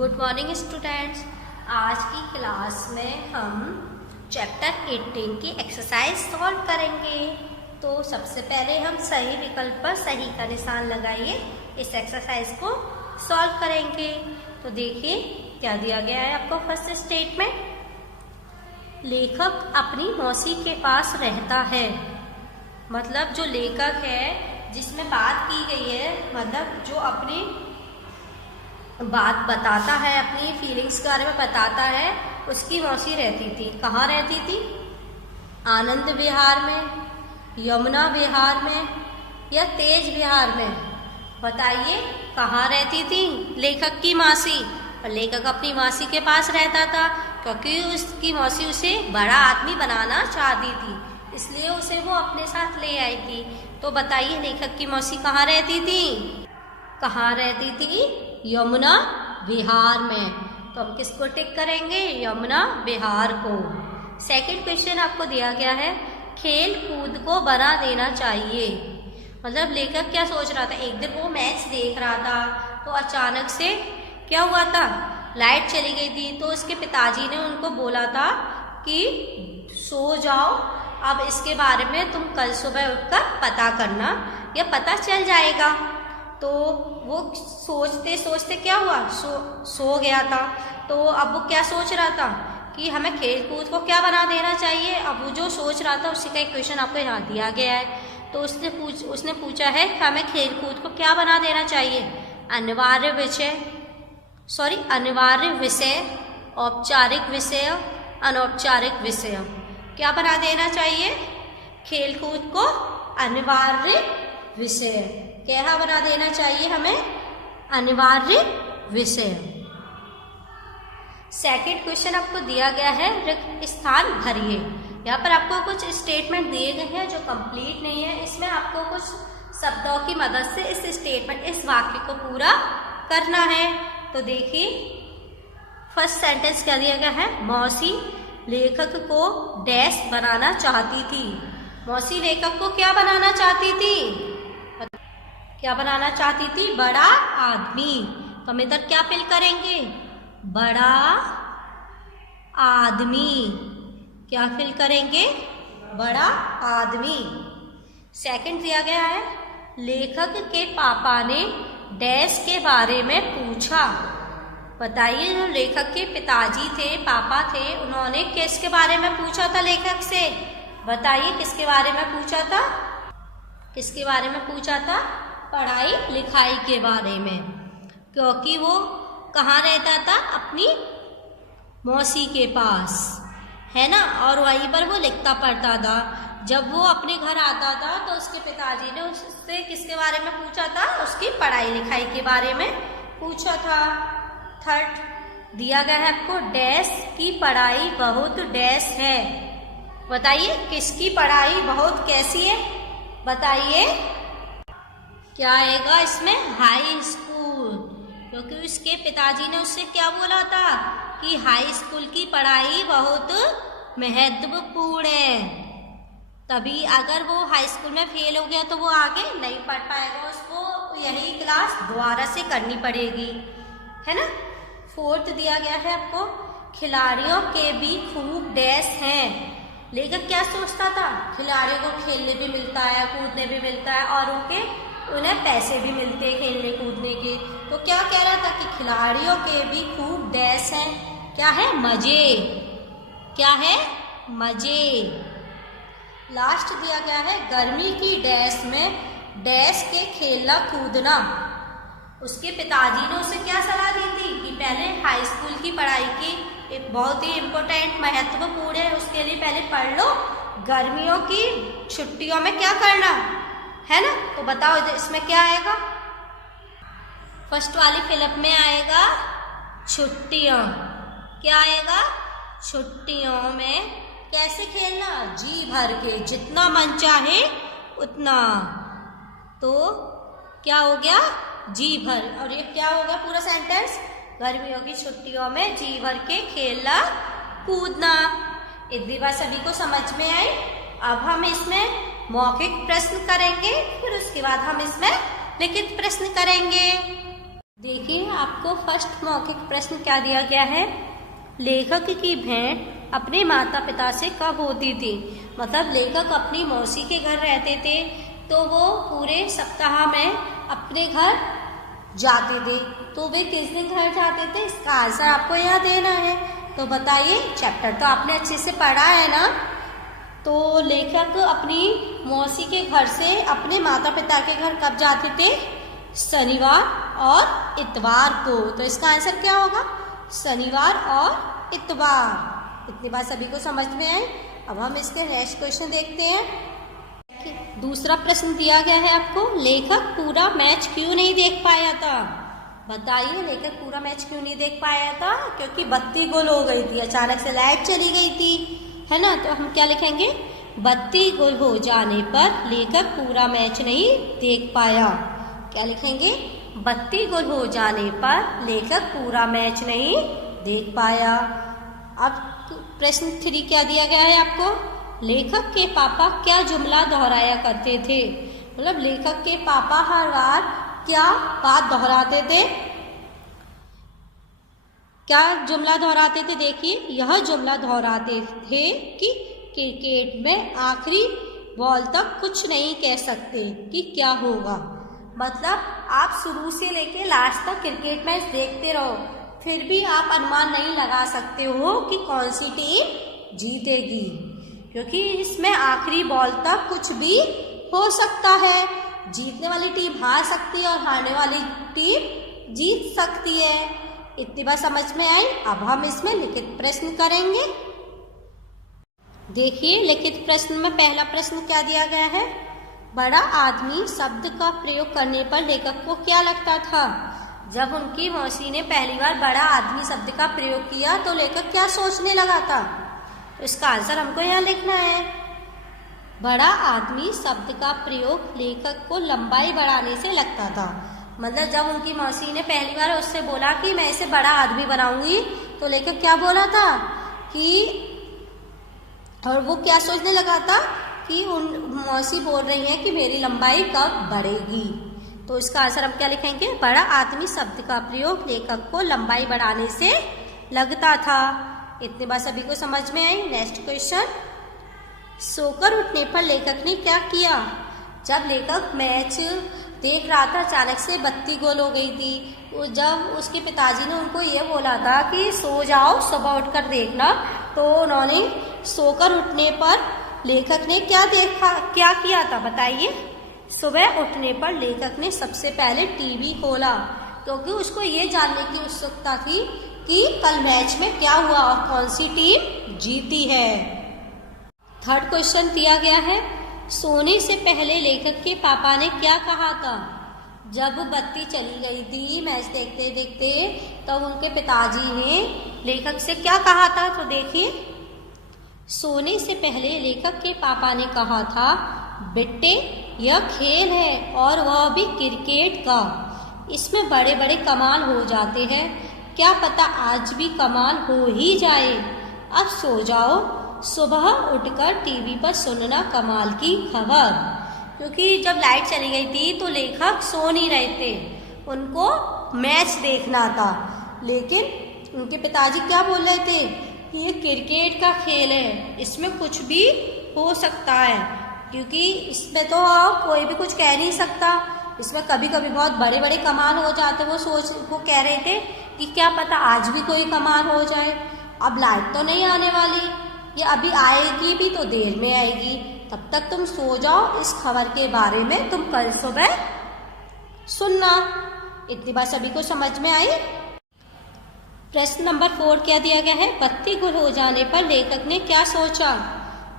Good morning students. आज की class में हम चैप्टर 18 की एक्सरसाइज सॉल्व करेंगे। तो सबसे पहले हम सही विकल्प पर सही का निशान लगाइए, इस एक्सरसाइज को सॉल्व करेंगे। तो देखिए क्या दिया गया है आपको। फर्स्ट स्टेटमेंट, लेखक अपनी मौसी के पास रहता है। मतलब जो लेखक है जिसमें बात की गई है, मतलब जो अपनी बात बताता है, अपनी फीलिंग्स के बारे में बताता है, उसकी मौसी रहती थी। कहाँ रहती थी? आनंद विहार में, यमुना विहार में या तेज विहार में? बताइए कहाँ रहती थी लेखक की मौसी? और लेखक अपनी मौसी के पास रहता था क्योंकि उसकी मौसी उसे बड़ा आदमी बनाना चाहती थी, इसलिए उसे वो अपने साथ ले आई थी। तो बताइए लेखक की मौसी कहाँ रहती थी? कहाँ रहती थी? यमुना विहार में। तो हम किसको टिक करेंगे? यमुना विहार को। सेकंड क्वेश्चन आपको दिया गया है, खेल कूद को बना देना चाहिए। मतलब लेखक क्या सोच रहा था? एक दिन वो मैच देख रहा था तो अचानक से क्या हुआ था, लाइट चली गई थी। तो उसके पिताजी ने उनको बोला था कि सो जाओ, अब इसके बारे में तुम कल सुबह उठकर पता करना या पता चल जाएगा। तो वो सोचते सोचते क्या हुआ, सो गया था। तो अब वो क्या सोच रहा था कि हमें खेल कूद को क्या बना देना चाहिए। अब वो जो सोच रहा था उसी का एक क्वेश्चन आपको यहाँ दिया गया है। तो उसने पूछा है कि हमें खेल कूद को क्या बना देना चाहिए? अनिवार्य विषय, औपचारिक विषय, अनौपचारिक विषय। क्या बना देना चाहिए? खेल कूद को अनिवार्य विषय। क्या बना देना चाहिए हमें? अनिवार्य विषय। सेकंड क्वेश्चन आपको दिया गया है, रिक्त स्थान भरिए। यहाँ पर आपको कुछ स्टेटमेंट दिए गए हैं जो कंप्लीट नहीं है। इसमें आपको कुछ शब्दों की मदद से इस वाक्य को पूरा करना है। तो देखिए फर्स्ट सेंटेंस क्या दिया गया है, मौसी लेखक को डैश बनाना चाहती थी। मौसी लेखक को क्या बनाना चाहती थी? क्या बनाना चाहती थी? बड़ा आदमी। तो हम इधर क्या फिल करेंगे? बड़ा आदमी। क्या फिल करेंगे? बड़ा आदमी। सेकंड दिया गया है, लेखक के पापा ने डैश के बारे में पूछा। बताइए जो लेखक के पिताजी थे, पापा थे, उन्होंने किसके बारे में पूछा था लेखक से? बताइए किसके बारे में पूछा था? किसके बारे में पूछा था? पढ़ाई लिखाई के बारे में। क्योंकि वो कहाँ रहता था? अपनी मौसी के पास, है ना। और वहीं पर वो लिखता पढ़ता था। जब वो अपने घर आता था तो उसके पिताजी ने उससे किसके बारे में पूछा था? उसकी पढ़ाई लिखाई के बारे में पूछा था। थर्ड दिया गया है आपको, डैश की पढ़ाई बहुत डैश है। बताइए किसकी पढ़ाई बहुत कैसी है? बताइए क्या आएगा इसमें? High school. क्योंकि उसके पिताजी ने उससे क्या बोला था कि हाई स्कूल की पढ़ाई बहुत महत्वपूर्ण है। तभी अगर वो हाई स्कूल में फेल हो गया तो वो आगे नहीं पढ़ पाएगा, उसको यही क्लास दोबारा से करनी पड़ेगी, है ना। फोर्थ दिया गया है आपको, खिलाड़ियों के भी खूब डैश हैं। लेखक क्या सोचता था? खिलाड़ियों को खेलने भी मिलता है, कूदने भी मिलता है और उन्हें पैसे भी मिलते हैं खेलने कूदने के। तो क्या कह रहा था कि खिलाड़ियों के भी खूब डैश हैं। क्या है? मजे। क्या है? मजे। लास्ट दिया गया है, गर्मी की डैश में डैश के खेलना कूदना। उसके पिताजी ने उसे क्या सलाह दी थी कि पहले हाई स्कूल की पढ़ाई की एक बहुत ही इम्पोर्टेंट महत्वपूर्ण है, उसके लिए पहले पढ़ लो, गर्मियों की छुट्टियों में क्या करना है ना। तो बताओ इसमें क्या आएगा? फर्स्ट वाली फिलअप में आएगा छुट्टियां। क्या आएगा? छुट्टियों में कैसे खेलना? जी भर के, जितना मन चाहे उतना। तो क्या हो गया? जी भर। और ये क्या होगा पूरा सेंटेंस? गर्मियों की छुट्टियों में जी भर के खेलना कूदना। इतनी बात सभी को समझ में आई। अब हम इसमें मौखिक प्रश्न करेंगे, फिर उसके बाद हम इसमें लिखित प्रश्न करेंगे। देखिए, आपको फर्स्ट मौखिक प्रश्न क्या दिया गया है। लेखक की भेंट अपने माता पिता से कब होती थी। मतलब लेखक अपनी मौसी के घर रहते थे तो वो पूरे सप्ताह में अपने घर जाते थे। तो वे किस दिन घर जाते थे, इसका आंसर आपको यहाँ देना है। तो बताइए, चैप्टर तो आपने अच्छे से पढ़ा है ना। तो लेखक अपनी मौसी के घर से अपने माता पिता के घर कब जाते थे, शनिवार और इतवार को। तो इसका आंसर क्या होगा, शनिवार और इतवार। इतनी बात सभी को समझ में आई। अब हम इसके नेक्स्ट क्वेश्चन देखते हैं। दूसरा प्रश्न दिया गया है आपको, लेखक पूरा मैच क्यों नहीं देख पाया था। बताइए, लेखक पूरा मैच क्यों नहीं देख पाया था। क्योंकि बत्ती गुल हो गई थी, अचानक से लाइट चली गई थी, है ना। तो हम क्या लिखेंगे, बत्ती गुल हो जाने पर लेखक पूरा मैच नहीं देख पाया। क्या लिखेंगे, बत्ती गुल हो जाने पर लेखक पूरा मैच नहीं देख पाया। अब प्रश्न 3 क्या दिया गया है आपको, लेखक के पापा क्या जुमला दोहराया करते थे। मतलब लेखक के पापा हर बार क्या बात दोहराते थे, क्या जुमला दोहराते थे। देखिए, यह जुमला दोहराते थे कि क्रिकेट में आखिरी बॉल तक कुछ नहीं कह सकते कि क्या होगा। मतलब आप शुरू से लेके लास्ट तक क्रिकेट मैच देखते रहो, फिर भी आप अनुमान नहीं लगा सकते हो कि कौन सी टीम जीतेगी, क्योंकि इसमें आखिरी बॉल तक कुछ भी हो सकता है। जीतने वाली टीम हार सकती है और हारने वाली टीम जीत सकती है। इतनी बात समझ में आई। अब हम इसमें लिखित प्रश्न करेंगे। देखिए, लिखित प्रश्न में पहला प्रश्न क्या दिया गया है, बड़ा आदमी शब्द का प्रयोग करने पर लेखक को क्या लगता था। जब उनकी मौसी ने पहली बार बड़ा आदमी शब्द का प्रयोग किया तो लेखक क्या सोचने लगा था। तो इसका आंसर हमको यहाँ लिखना है। बड़ा आदमी शब्द का प्रयोग लेखक को लंबाई बढ़ाने से लगता था। मतलब जब उनकी मौसी ने पहली बार उससे बोला कि मैं इसे बड़ा आदमी बनाऊंगी, तो लेखक क्या बोला था कि, और वो क्या सोचने लगा था कि उन मौसी बोल रही हैं कि मेरी लंबाई कब बढ़ेगी। तो इसका आंसर हम क्या लिखेंगे, बड़ा आदमी शब्द का प्रयोग लेखक को लंबाई बढ़ाने से लगता था। इतनी बात सभी को समझ में आई। नेक्स्ट क्वेश्चन, सोकर उठने पर लेखक ने क्या किया। जब लेखक मैच देख रहा था, अचानक से बत्ती गुल हो गई थी। जब उसके पिताजी ने उनको ये बोला था कि सो जाओ, सुबह उठकर देखना, तो उन्होंने सोकर उठने पर लेखक ने क्या किया था। बताइए, सुबह उठने पर लेखक ने सबसे पहले टीवी खोला, क्योंकि उसको ये जानने की उत्सुकता थी कि कल मैच में क्या हुआ और कौन सी टीम जीती है। थर्ड क्वेश्चन दिया गया है, सोने से पहले लेखक के पापा ने क्या कहा था। जब बत्ती चली गई थी मैच देखते देखते, तब उनके पिताजी ने लेखक से क्या कहा था। तो देखिए, सोने से पहले लेखक के पापा ने कहा था, बेटे यह खेल है और वह भी क्रिकेट का, इसमें बड़े बड़े कमाल हो जाते हैं, क्या पता आज भी कमाल हो ही जाए। अब सो जाओ, सुबह उठकर टीवी पर सुनना कमाल की खबर। क्योंकि जब लाइट चली गई थी तो लेखक सो नहीं रहे थे, उनको मैच देखना था। लेकिन उनके पिताजी क्या बोल रहे थे कि ये क्रिकेट का खेल है, इसमें कुछ भी हो सकता है, क्योंकि इसमें तो कोई भी कुछ कह नहीं सकता, इसमें कभी कभी बहुत बड़े बड़े कमाल हो जाते। वो कह रहे थे कि क्या पता आज भी कोई कमाल हो जाए। अब लाइट तो नहीं आने वाली, ये अभी आएगी भी तो देर में आएगी, तब तक तुम सो जाओ, इस खबर के बारे में तुम कल सुबह सुनना। इतनी बात सभी को समझ में आई। प्रश्न नंबर 4 क्या दिया गया है, बत्ती गुल हो जाने पर लेखक ने क्या सोचा।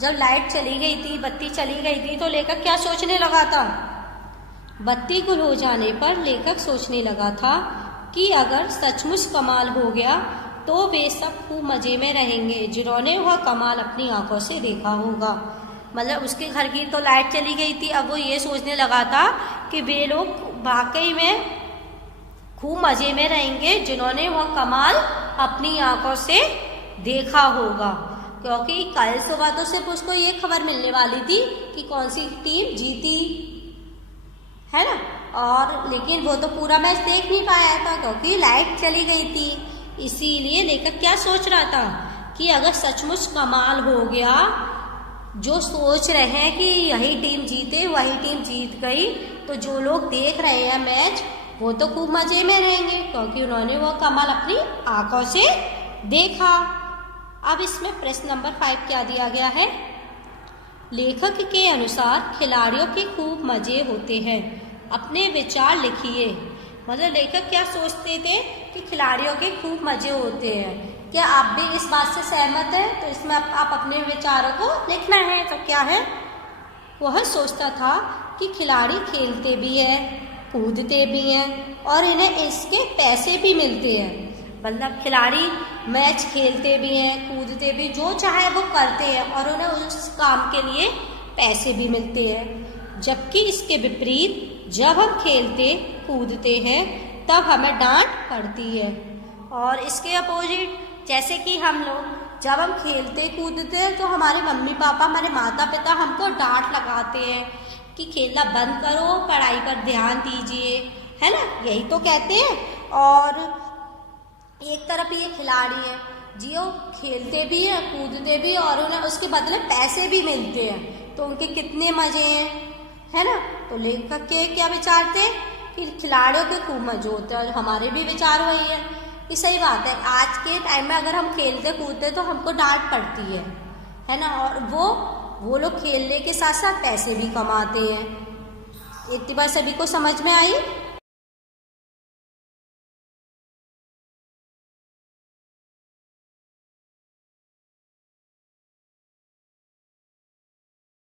जब लाइट चली गई थी, बत्ती चली गई थी, तो लेखक क्या सोचने लगा था। बत्ती गुल हो जाने पर लेखक सोचने लगा था कि अगर सचमुच कमाल हो गया तो वे सब खूब मजे में रहेंगे जिन्होंने वह कमाल अपनी आंखों से देखा होगा। मतलब उसके घर की तो लाइट चली गई थी, अब वो ये सोचने लगा था कि वे लोग वाकई में खूब मजे में रहेंगे जिन्होंने वह कमाल अपनी आंखों से देखा होगा। क्योंकि कल सुबह तो सिर्फ उसको ये खबर मिलने वाली थी कि कौन सी टीम जीती, है ना, और लेकिन वो तो पूरा मैच देख नहीं पाया था क्योंकि लाइट चली गई थी। इसीलिए लेखक क्या सोच रहा था कि अगर सचमुच कमाल हो गया, जो सोच रहे हैं कि यही टीम जीते वही टीम जीत गई, तो जो लोग देख रहे हैं मैच वो तो खूब मजे में रहेंगे क्योंकि उन्होंने वो कमाल अपनी आंखों से देखा। अब इसमें प्रश्न नंबर 5 क्या दिया गया है? लेखक के अनुसार खिलाड़ियों के खूब मजे होते हैं, अपने विचार लिखिए। मतलब लेखक क्या सोचते थे कि खिलाड़ियों के खूब मजे होते हैं। क्या आप भी इस बात से सहमत हैं? तो इसमें आप अपने विचारों को लिखना है। तो क्या है? वह सोचता था कि खिलाड़ी खेलते भी हैं, कूदते भी हैं और इन्हें इसके पैसे भी मिलते हैं। मतलब खिलाड़ी मैच खेलते भी हैं, कूदते भी, जो चाहे वो करते हैं और उन्हें उस काम के लिए पैसे भी मिलते हैं। जबकि इसके विपरीत जब हम खेलते कूदते हैं तब हमें डांट पड़ती है। और इसके अपोजिट जैसे कि हम लोग जब हम खेलते कूदते हैं तो हमारे मम्मी पापा, हमारे माता पिता हमको डांट लगाते हैं कि खेलना बंद करो, पढ़ाई पर ध्यान दीजिए, है ना, यही तो कहते हैं। और एक तरफ ये खिलाड़ी है जी, वो खेलते भी हैं, कूदते भी और उन्हें उसके बदले पैसे भी मिलते हैं, तो उनके कितने मजे हैं, है ना। तो लेखक के क्या विचार थे कि खिलाड़ियों के खूब मजे होते हैं और हमारे भी विचार वही है कि सही बात है। आज के टाइम में अगर हम खेलते कूदते तो हमको डांट पड़ती है ना, और वो लोग खेलने के साथ साथ पैसे भी कमाते हैं। इतनी बात सभी को समझ में आई?